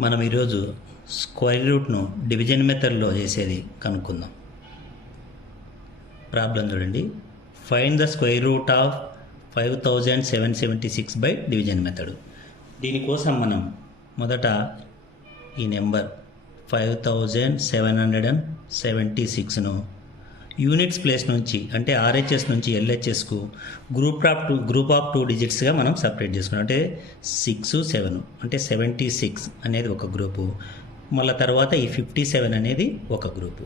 మనం ఈరోజు square రూట్ను division మెథడ్లో చేసేది కనుక్కుందాం. ప్రాబ్లం చూడండి. Find the square root of 5776 by division method. దీనికోసం మనం మొదట ఈ నెంబర్ 5776ను యూనిట్స్ ప్లేస్ నుంచి అంటే ఆర్హెచ్ఎస్ నుంచి ఎల్హెచ్ఎస్కు గ్రూప్ ఆఫ్ టూ డిజిట్స్గా మనం సపరేట్ చేసుకున్నాం. అంటే 6, 7 అంటే 76 అనేది ఒక గ్రూపు, మళ్ళీ తర్వాత ఈ 57 అనేది ఒక గ్రూపు.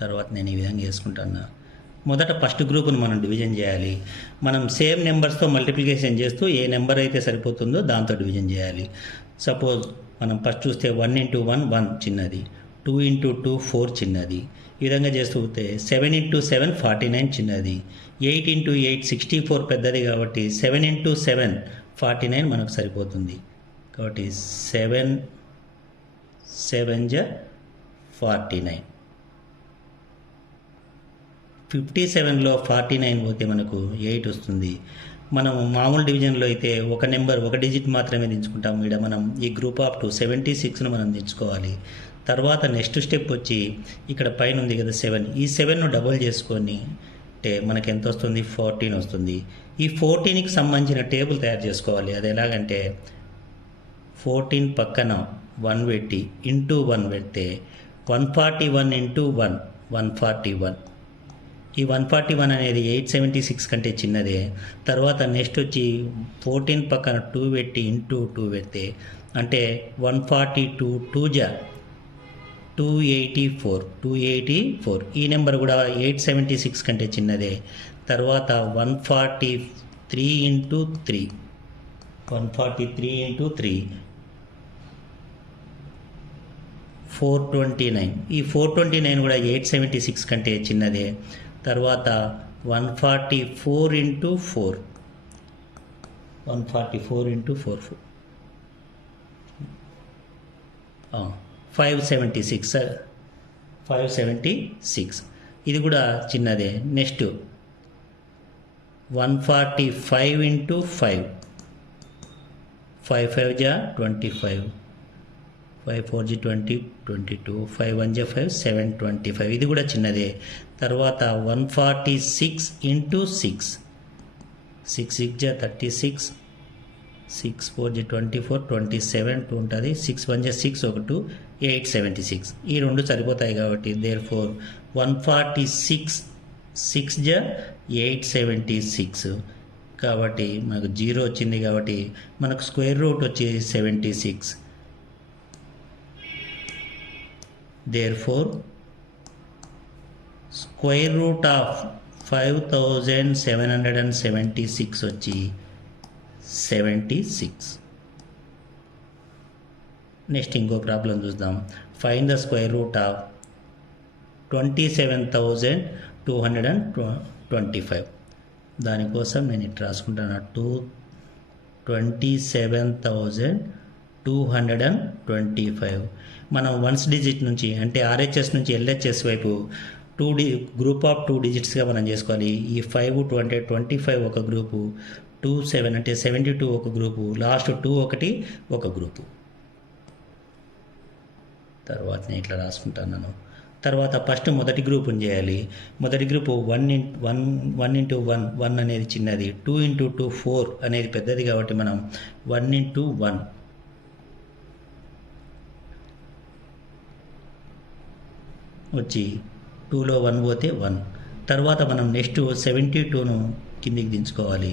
తర్వాత నేను ఈ విధంగా చేసుకుంటాను. మొదట ఫస్ట్ గ్రూప్ను మనం డివిజన్ చేయాలి. మనం సేమ్ నెంబర్స్తో మల్టిప్లికేషన్ చేస్తూ ఏ నెంబర్ అయితే సరిపోతుందో దాంతో డివిజన్ చేయాలి. సపోజ్ మనం ఫస్ట్ చూస్తే 1 × 1 1 చిన్నది, 2 × 2 4 చిన్నది. ఈ విధంగా చేస్తూ పోతే 7 × 7 49 చిన్నది, 8 × 8 64 పెద్దది. కాబట్టి 7 × 7 49 మనకు సరిపోతుంది. కాబట్టి 7 7 49. 57లో 49 పోతే మనకు 8 వస్తుంది. మనం మామూలు డివిజన్లో అయితే ఒక నెంబర్ ఒక డిజిట్ మాత్రమే దించుకుంటాం. ఇక్కడ మనం ఈ గ్రూప్ ఆఫ్ 76ను మనం దించుకోవాలి. తర్వాత నెక్స్ట్ స్టెప్ వచ్చి ఇక్కడ పైన ఉంది కదా 7, ఈ 7ను డబుల్ చేసుకొని అంటే మనకి ఎంత వస్తుంది, 14 వస్తుంది. ఈ 14కి సంబంధించిన టేబుల్ తయారు చేసుకోవాలి. అది ఎలాగంటే 14 పక్కన 1 పెట్టి ఇంటూ 1 పెడితే 141 × 1 141. ఈ 141 అనేది 876 కంటే చిన్నదే. తర్వాత నెక్స్ట్ వచ్చి 14 పక్కన 2 పెట్టి ఇంటూ 2 పెడితే అంటే 142 2 284. ఈ నెంబర్ కూడా 876 కంటే చిన్నదే. తర్వాత 143 × 3 429. ఈ 429 కూడా 876 కంటే చిన్నదే. తర్వాత 144 × 4 576. ఇది కూడా చిన్నదే. నెక్స్ట్ 145 × 5 5 5 25, 5 4 20 22, 5 1 5 7 25. ఇది కూడా చిన్నదే. తర్వాత 146 × 6 6 6 36, 6 4 24 27 2 ఉంటుంది. 6 1 6 1 876. ఈ రెండు సరిపోతాయి కాబట్టి దేర్ఫోర్ 146 6 876. కాబట్టి మనకు 0 వచ్చింది. కాబట్టి మనకు స్క్వేర్ రూట్ వచ్చి 76. దేర్ఫోర్ స్క్వేర్ రూట్ ఆఫ్ 5776 వచ్చి 76. నెక్స్ట్ ఇంకో ప్రాబ్లం చూద్దాం. Find the square root of 27,225. దానికోసం నేను ఇట్లా రాసుకుంటాను. 27,225. మనం వన్స్ డిజిట్ నుంచి అంటే ఆర్హెచ్ఎస్ నుంచి ఎల్హెచ్ఎస్ వైపు గ్రూప్ ఆఫ్ 2 డిజిట్స్గా మనం చేసుకోవాలి. ఈ 5 2 అంటే 25 ఒక గ్రూపు, 2 7 అంటే 72 ఒక గ్రూపు, లాస్ట్ 2 ఒకటి ఒక గ్రూపు. తర్వాత నేను ఇట్లా రాసుకుంటాను. తర్వాత ఫస్ట్ మొదటి గ్రూపుని చేయాలి. మొదటి గ్రూపు 1 × 1 అనేది చిన్నది, 2 × 2 4 అనేది పెద్దది. కాబట్టి మనం 1 × 1 వచ్చి 2లో 1 పోతే 1. తర్వాత మనం నెక్స్ట్ 72ను కిందికి దించుకోవాలి.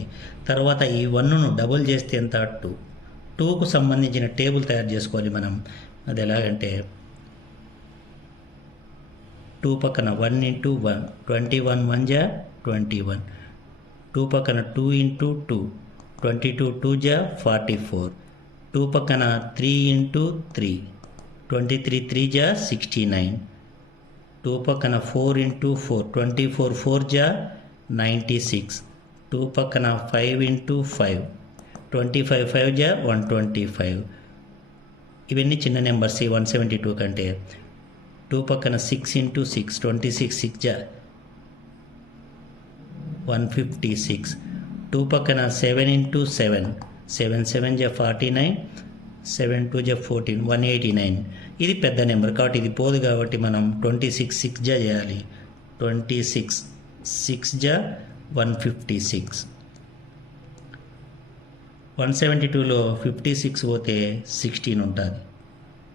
తర్వాత ఈ 1ను డబుల్ చేస్తే ఎంత, 2. 2కు సంబంధించిన టేబుల్ తయారు చేసుకోవాలి మనం. అది ఎలాగంటే 2 పక్కన 1 × 1 21 1 21, 2 పక్కన 2 × 2 22 2 44, 2 పక్కన 3 × 3 23 3 69, 2 పక్కన 4 × 4 24 4 96, 2 పక్కన 5 × 5 25 5 125. ఇవన్నీ చిన్న నెంబర్స్ 172 కంటే. 2 పక్కన 6 × 6 26 6 156, 2 పక్కన 7 × 7 7 7 49, 7 2 జా 14 189. ఇది పెద్ద నెంబర్ కాబట్టి ఇది పోదు కాబట్టి మనం 26 6 జా చేయాలి. 26 6 జా 156. 172లో 56 పోతే 16 ఉంటుంది.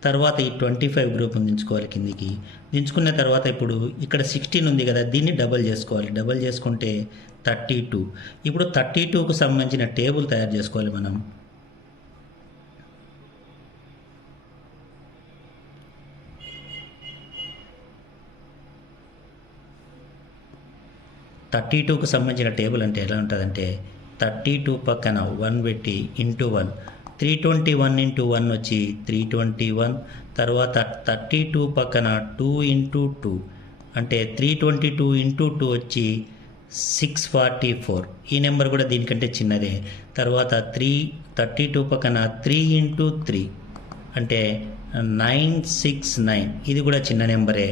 తర్వాత ఈ 25 గ్రూప్ దించుకోవాలి కిందికి. దించుకున్న తర్వాత ఇప్పుడు ఇక్కడ 16 ఉంది కదా, దీన్ని డబల్ చేసుకోవాలి. డబల్ చేసుకుంటే 32. ఇప్పుడు 32కు సంబంధించిన టేబుల్ తయారు చేసుకోవాలి మనం. కు సంబంధించిన టేబుల్ అంటే ఎలా ఉంటుందంటే 32 పక్కన 1 పెట్టి ఇంటూ 1, 321 ఇంటూ 1 వచ్చి 321. తర్వాత 32 పక్కన 2 ఇంటూ 2 అంటే 322 ఇంటూ 2 వచ్చి 644. ఈ నెంబర్ కూడా దీనికంటే చిన్నదే. తర్వాత 32 పక్కన 3 ఇంటూ 3 అంటే 969. ఇది కూడా చిన్న నెంబరే.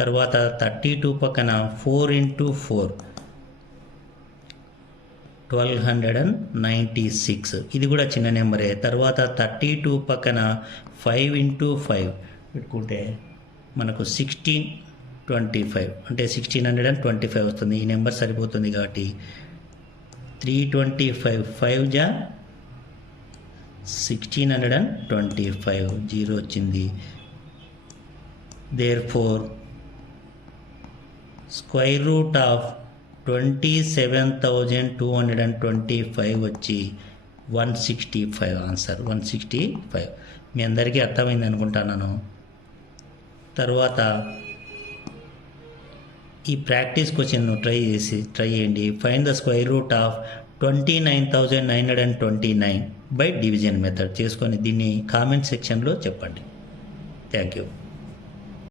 తర్వాత 32 పక్కన 4 ఇంటూ 4 1296. ఇది కూడా చిన్న నెంబరే. తర్వాత 32 పక్కన 5 ఇంటూ 5 పెట్టుకుంటే మనకు 1625 అంటే 1625 వస్తుంది. ఈ నెంబర్ సరిపోతుంది కాబట్టి 325 5 జా 1625 జీరో వచ్చింది. దేర్ఫోర్ స్క్వేర్ రూట్ ఆఫ్ 27,225 వచ్చి 165. ఆన్సర్ 165. మీ అందరికీ అర్థమైంది అనుకుంటున్నాను. తర్వాత ఈ ప్రాక్టీస్ క్వశ్చన్ ట్రై చేయండి. Find the square root of 29,929 by division method చేసుకొని దీన్ని కామెంట్ సెక్షన్లో చెప్పండి. Thank you.